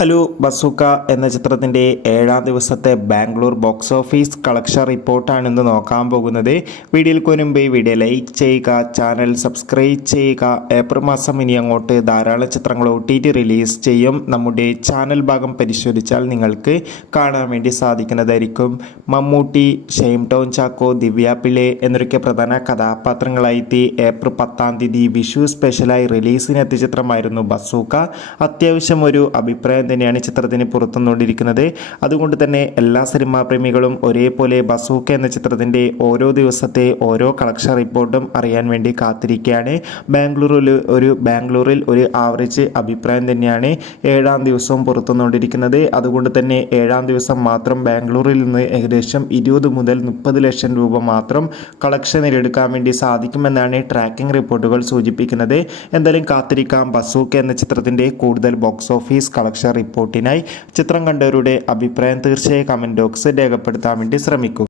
Hello bazooka എന്ന ചിത്രത്തിൻ്റെ 7ാം ദിവസത്തെ ബാംഗ്ലൂർ ബോക്സ് ഓഫീസ് കളക്ഷൻ റിപ്പോർട്ടാണ് ഇന്ന് നോക്കാൻ പോകുന്നത്. വീഡിയോയിൽ മുൻപ് വീഡിയോ ലൈക്ക് ചെയ്യുക, ചാനൽ സബ്സ്ക്രൈബ് ചെയ്യുക. ഏപ്രിൽ മാസം ഇനി അങ്ങോട്ട് ധാരാളം ചിത്രങ്ങൾ OTT റിലീസ് ചെയ്യും. നമ്മുടെ ചാനൽ ഭാഗം പരിശോധിച്ചാൽ നിങ്ങൾക്ക് കാണാൻ വേണ്ടി സാധിക്കുന്നതായിരിക്കും. മമ്മൂട്ടി, ഷെയിം ടോൺ ചാക്കോ, ദിവ്യ പിള്ളെ എന്നൊക്കെ പ്രധാന കഥാപാത്രങ്ങളായി ഏപ്രിൽ 10-ാം തീയതി വിഷു സ്പെഷ്യലായി റിലീസിനെത്തിയ ചിത്രമായിരുന്നു ബസൂക്ക. അത്യാവശ്യം ഒരു അഭിപ്രായം തന്നെയാണ് ചിത്രത്തിന് പുറത്തുകൊണ്ടിരിക്കുന്നത്. അതുകൊണ്ട് തന്നെ എല്ലാ സിനിമാ പ്രേമികളും ഒരേപോലെ ബസൂക്ക എന്ന ചിത്രത്തിൻ്റെ ഓരോ ദിവസത്തെ ഓരോ കളക്ഷൻ റിപ്പോർട്ടും അറിയാൻ വേണ്ടി കാത്തിരിക്കുകയാണ്. ബാംഗ്ലൂരിൽ ഒരു ആവറേജ് അഭിപ്രായം തന്നെയാണ് 7ാം ദിവസവും പുറത്തുകൊണ്ടിരിക്കുന്നത്. അതുകൊണ്ട് തന്നെ 7ാം ദിവസം മാത്രം ബാംഗ്ലൂരിൽ നിന്ന് ഏകദേശം 20 മുതൽ 30 ലക്ഷം രൂപ മാത്രം കളക്ഷൻ നേടിയെടുക്കാൻ വേണ്ടി സാധിക്കുമെന്നാണ് ട്രാക്കിംഗ് റിപ്പോർട്ടുകൾ സൂചിപ്പിക്കുന്നത്. എന്തായാലും കാത്തിരിക്കാം ബസൂക്ക എന്ന ചിത്രത്തിൻ്റെ കൂടുതൽ ബോക്സ് ഓഫീസ് കളക്ഷൻ റിപ്പോർട്ടിനായി. ചിത്രം കണ്ടവരുടെ അഭിപ്രായം തീർച്ചയായും കമൻറ്റ് ബോക്സിൽ രേഖപ്പെടുത്താൻ വേണ്ടി ശ്രമിക്കുക.